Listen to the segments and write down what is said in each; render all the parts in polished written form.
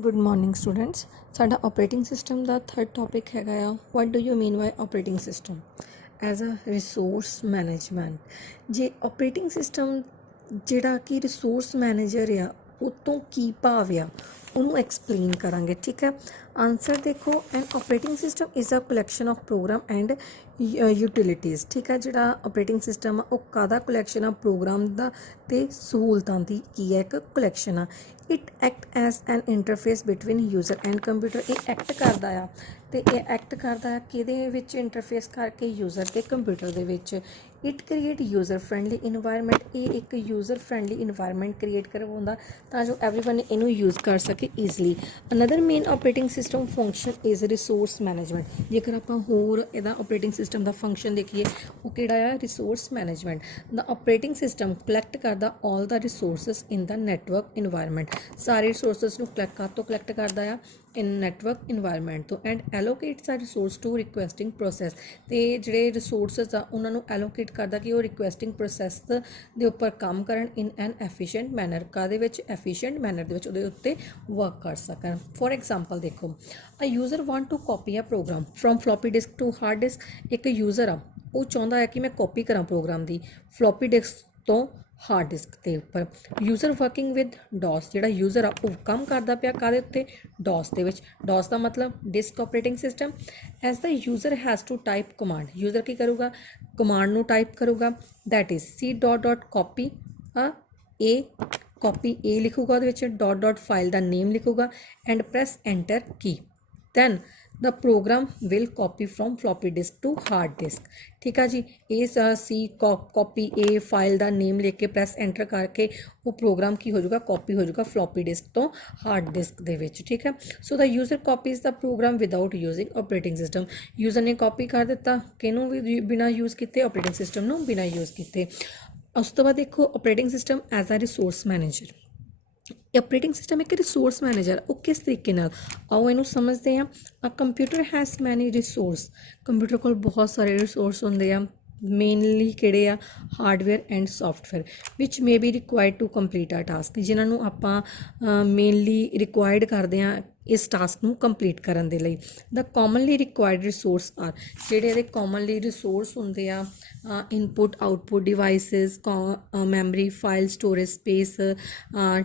Good morning students. साडा operating system का third topic हैगा आ what do you mean by operating system as a resource management. जे operating system जिहड़ा कि रिसोर्स मैनेजर आ उतों की भाव आ उन्होंने एक्सप्लेन करांगे। ठीक है, आंसर देखो, an operating system is a collection of program and utilities. ठीक है, जिहड़ा ऑपरेटिंग सिस्टम आ वो कादा कलैक्शन आ प्रोग्राम दा ते सहूलतां दी की है एक कलैक्शन आ। It act as an interface between user and computer. ये एक्ट करता आ ते ये एक्ट करता किहदे विच इंटरफेस करके यूज़र ते कंप्यूटर दे विच। It create user friendly environment. ये एक यूज़र फ्रेंडली इन्वायरमेंट क्रिएट करवाउंदा तां जो एवरीवन इनू यूज़ कर सके easily. Another main operating system function is resource management. जेकर आपां होर इहदा ऑपरेटिंग सिस्टम का फंक्शन देखिए वो किहड़ा आ, resource management. The operating system collect करदा all the resources in the network environment. सारे रिसोर्सिस नूं कलैक्ट करदा आ इन नैटवर्क इन्वायरमेंट तो and allocates a resource to requesting process. तो जोड़े रिसोर्सिस आ उन्होंने एलोकेट करता कि वो रिक्वेस्टिंग प्रोसैस के उपर काम करन इन एन एफिशिएंट मैनर। कादे विच एफिशिएंट मैनर दे विच उहदे उत्ते वर्क कर सकन। फॉर एग्जाम्पल देखो, a user want to copy a program from floppy disk to hard disk. एक यूज़र आ वो चाहता है कि मैं कॉपी करा प्रोग्राम की फ्लॉपी डिस्क तो हार्ड डिस्क के उपर। यूज़र वर्किंग विद डॉस, जोड़ा यूज़र आ वो काम करता पाया कादे उत्ते, डॉस दे विच। डॉस का मतलब disk operating system. As the user has to type command, user की करूँगा, कमांड नू टाइप करूँगा, that is C dot dot copy A, copy A लिखूगा डॉट डॉट फाइल का नेम लिखूगा and press enter key. Then the program will copy from floppy disk to hard disk. ठीक है जी, A C copy A file का name लिख के press enter करके वो प्रोग्राम की हो जाएगा, कॉपी हो जाएगा फ्लॉपी डिस्क तो हार्ड डिस्क दे विच। ठीक है, so the user copies the program without using operating system. User ने कॉपी कर दिता किनू भी बिना यूज़ किए, ऑपरेटिंग सिस्टम नू बिना यूज़ किए। उस तो बाद देखो operating system as a resource manager. Operating system एक रिसोर्स मैनेजर वो किस तरीके नाल, आओ इनू समझते हैं। A computer has many resource. Computer को बहुत सारे रिसोर्स होंगे आ, मेनली किहड़े आ, hardware and software which may be required to complete a task, जिन्होंने आपां मेनली रिक्वायर्ड करते हैं इस टास्क नू कंप्लीट करन दे लई। The commonly required resource are, जिहड़े कॉमनली रिसोर्स होंगे आ, input output devices, memory file storage space,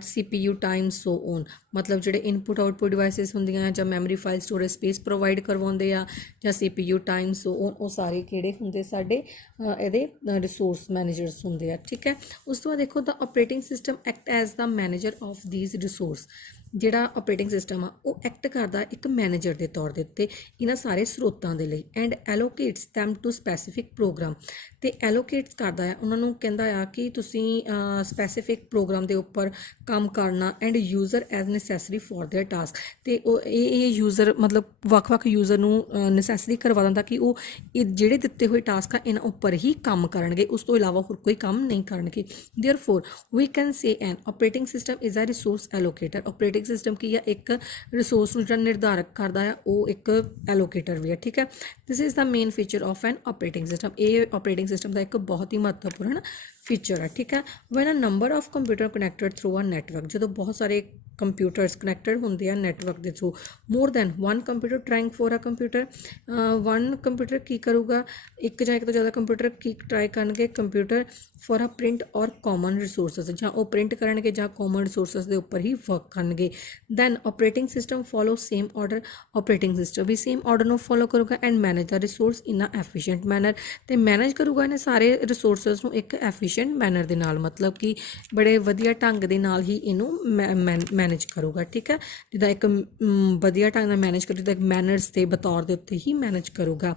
CPU time so on. मतलब जोड़े इनपुट आउटपुट डिवाइसिस होंदियां जां memory file storage space provide करवाउंदे आ जां CPU टाइम सो ऑन, वो सारे किहड़े हुंदे साडे इहदे रिसोर्स मैनेजर्स होंदे आ। ठीक है, उस तो बाद देखो the operating system act as the manager of these resource. ਜਿਹੜਾ ऑपरेटिंग सिस्टम आ वो एक्ट करता एक मैनेजर के तौर के उत्ते इन्हां सारे स्रोतों के लिए and allocates them to specific program. तो एलोकेट्स करता है उन्होंने कहता आ कि तुसीं स्पैसीफिक प्रोग्राम के उपर काम करना and user as necessary for their task. तो ये यूज़र मतलब ਵੱਖ-ਵੱਖ यूज़र नू नैसैसरी करवा दिंदा कि वो ਜਿਹੜੇ ਦਿੱਤੇ ਹੋਏ टास्क आ इन्हां उपर ही काम करनगे, उस तो इलावा होर कोई काम नहीं करनगे। Therefore we can say an operating system is a resource allocator. Operating system की है एक रिसोर्स जो निर्धारक करता है वो एक एलोकेटर भी है। ठीक है, this is the main feature of N operating system. ये ऑपरेटिंग सिस्टम का एक बहुत ही महत्वपूर्ण फीचर है। ठीक है, when a number of computer connected through a network, जो बहुत सारे कंप्यूटर्स कनैक्टेड होंगे नैटवर्क के through, more than one computer trying for a computer. One computer की करूँगा, एक या एक तो ज़्यादा कंप्यूटर की ट्राई करेंगे कंप्यूटर फॉर अ प्रिंट और कॉमन रिसोर्सिस, जां वो प्रिंट करेंगे जां कॉमन रिसोर्सिस के उपर ही वर्क करेंगे। Then operating system follow same order. Operating system भी सेम ऑर्डर को फॉलो करूँगा and manage the resource in a efficient manner. तो मैनेज करूँगा इन्हें सारे रिसोर्सिस को एक एफिशिएंट मैनर के नाल, मतलब कि बड़े वधिया ढंग के नाल ही इनू मैनेज करूँगा। ठीक है, जिदा एक वधिया ढंग नाल मैनेज करूँ, एक मैनर्स के बतौर के उत्ते ही मैनेज करूँगा।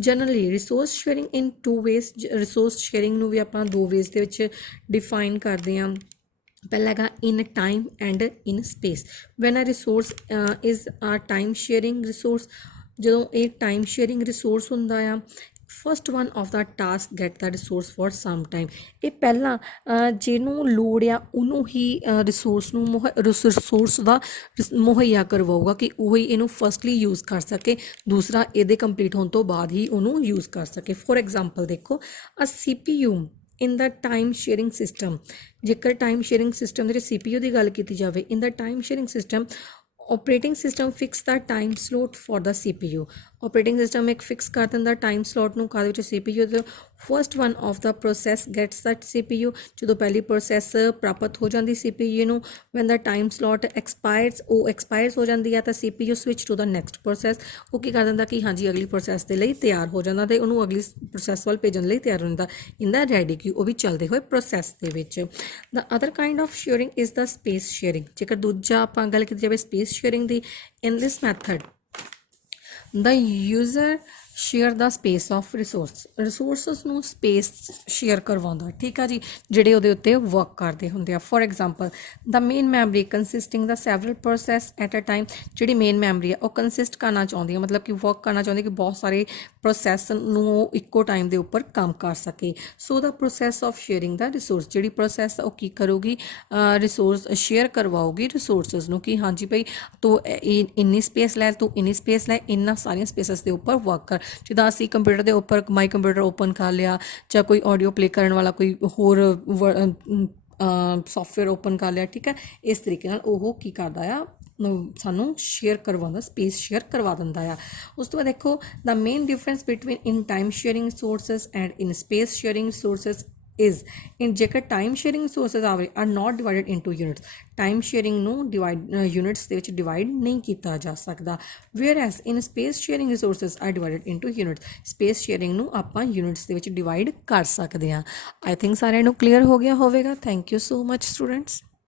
Generally resource sharing in two ways. Resource sharing भी आपां दो वेज के विच डिफाइन करते हैं। पहला है in time and in space. When a resource is a time sharing resource, जो ये टाइम शेयरिंग रिसोर्स होंदा आ, first one of the task get the resource for some time. ये पहला जिन्हों लोड़ आ उन्हों ही रिसोर्स रिसोर्स का मुहैया करवाऊगा कि वही इनू फस्टली यूज़ कर सके, दूसरा ये कंप्लीट होने तो बाद ही उन्होंने यूज़ कर सके। फॉर एग्जाम्पल देखो, अ CPU in the time sharing system, जेकर टाइम शेयरिंग सिस्टम के CPU की गल की जाए, in the time sharing system operating system fix the time slot for the CPU। Operating system एक फिक्स कर दिंदा टाइम स्लॉट ਨੂੰ ਕਾਹਦੇ ਵਿੱਚ CPU ਦੇ first one of the process gets that CPU। ਜਦੋਂ ਪਹਿਲੀ ਪ੍ਰੋਸੈਸ ਪ੍ਰਾਪਤ ਹੋ ਜਾਂਦੀ CPU ਨੂੰ, ਵੈਨ ਦਾ ਟਾਈਮ ਸਲॉट ਐਕਸਪਾਇਰਸ, ਉਹ ਐਕਸਪਾਇਰਸ ਹੋ ਜਾਂਦੀ ਹੈ ਤਾਂ CPU switch to the next process. ਉਹ ਕੀ ਕਰ ਦਿੰਦਾ ਕਿ ਹਾਂਜੀ ਅਗਲੀ ਪ੍ਰੋਸੈਸ ਦੇ ਲਈ ਤਿਆਰ ਹੋ ਜਾਂਦਾ ਤੇ ਉਹਨੂੰ ਅਗਲੀ ਪ੍ਰੋਸੈਸ ਵੱਲ ਭੇਜਣ ਲਈ ਤਿਆਰ ਹੋ ਜਾਂਦਾ ਇਨ ਦਾ ਰੈਡੀ ਕਿਊ, ਉਹ ਵੀ ਚੱਲਦੇ ਹੋਏ ਪ੍ਰੋਸੈਸ ਦੇ ਵਿੱਚ। The other kind of sharing is the space sharing. ਜੇਕਰ ਦੂਜਾ ਆਪਾਂ ਗੱਲ ਕੀਤੀ ਜਾਵੇ ਸਪੇਸ ਸ਼ੇਅਰਿੰਗ ਦੀ, in this method the user share the space of resources ਨੂੰ ਸਪੇਸ ਸ਼ੇਅਰ ਕਰਵਾਉਂਦਾ, ਠੀਕ ਆ ਜੀ, ਜਿਹੜੇ ਉਹਦੇ ਉੱਤੇ ਵਰਕ ਕਰਦੇ ਹੁੰਦੇ ਆ। For example the main memory consisting the several process at a time. ਜਿਹੜੀ ਮੇਨ ਮੈਮਰੀ ਆ ਉਹ ਕੰਸਿਸਟ ਕਰਨਾ ਚਾਹੁੰਦੀ ਹੈ, ਮਤਲਬ ਕਿ ਵਰਕ ਕਰਨਾ ਚਾਹੁੰਦੀ ਕਿ ਬਹੁਤ ਸਾਰੇ ਪ੍ਰੋਸੈਸ ਨੂੰ ਉਹ ਇੱਕੋ ਟਾਈਮ ਦੇ ਉੱਪਰ ਕੰਮ ਕਰ ਸਕੇ। So the process of sharing the resource, ਜਿਹੜੀ ਪ੍ਰੋਸੈਸ ਉਹ ਕੀ ਕਰੂਗੀ, ਰਿਸੋਰਸ ਸ਼ੇਅਰ ਕਰਵਾਉਗੀ ਰਿਸੋਰਸਿਸ ਨੂੰ ਕਿ ਹਾਂਜੀ ਭਾਈ ਤੂੰ ਇੰਨੀ ਸਪੇਸ ਲੈ, ਤੂੰ ਇੰਨੀ ਸਪੇਸ ਲੈ, ਇਹਨਾਂ ਸਾਰੀਆਂ ਸਪੇਸਿਸ ਦੇ ਉੱਪਰ ਵਰਕ ਕਰ। ਜਿੱਦਾਂ ਅਸੀਂ ਕੰਪਿਊਟਰ ਦੇ ਉੱਪਰ ਮਾਈ ਕੰਪਿਊਟਰ ਓਪਨ ਕਰ ਲਿਆ ਜਾਂ ਕੋਈ ਆਡੀਓ ਪਲੇ ਕਰਨ ਵਾਲਾ ਕੋਈ ਹੋਰ ਸੋਫਟਵੇਅਰ ਓਪਨ ਕਰ ਲਿਆ, ਠੀਕ ਹੈ, ਇਸ ਤਰੀਕੇ ਨਾਲ ਉਹ ਕੀ ਕਰਦਾ ਆ, ਸਾਨੂੰ ਸ਼ੇਅਰ ਕਰਵਾਉਂਦਾ, ਸਪੇਸ ਸ਼ੇਅਰ ਕਰਵਾ ਦਿੰਦਾ ਆ। ਉਸ ਤੋਂ ਬਾਅਦ ਦੇਖੋ the main difference between in time sharing resources and in space sharing resources is in ਜੇਕਰ time sharing resources are not divided into units. Time sharing ਨੂੰ ਯੂਨਿਟਸ ਦੇ ਵਿੱਚ ਡਿਵਾਈਡ ਨਹੀਂ ਕੀਤਾ ਜਾ ਸਕਦਾ, whereas in space sharing resources are divided into units. Space sharing ਨੂੰ ਆਪਾਂ ਯੂਨਿਟਸ ਦੇ ਵਿੱਚ ਡਿਵਾਈਡ ਕਰ ਸਕਦੇ ਹਾਂ। ਆਈ ਥਿੰਕ ਸਾਰਿਆਂ ਨੂੰ ਕਲੀਅਰ ਹੋ ਗਿਆ ਹੋਵੇਗਾ। Thank you so much students.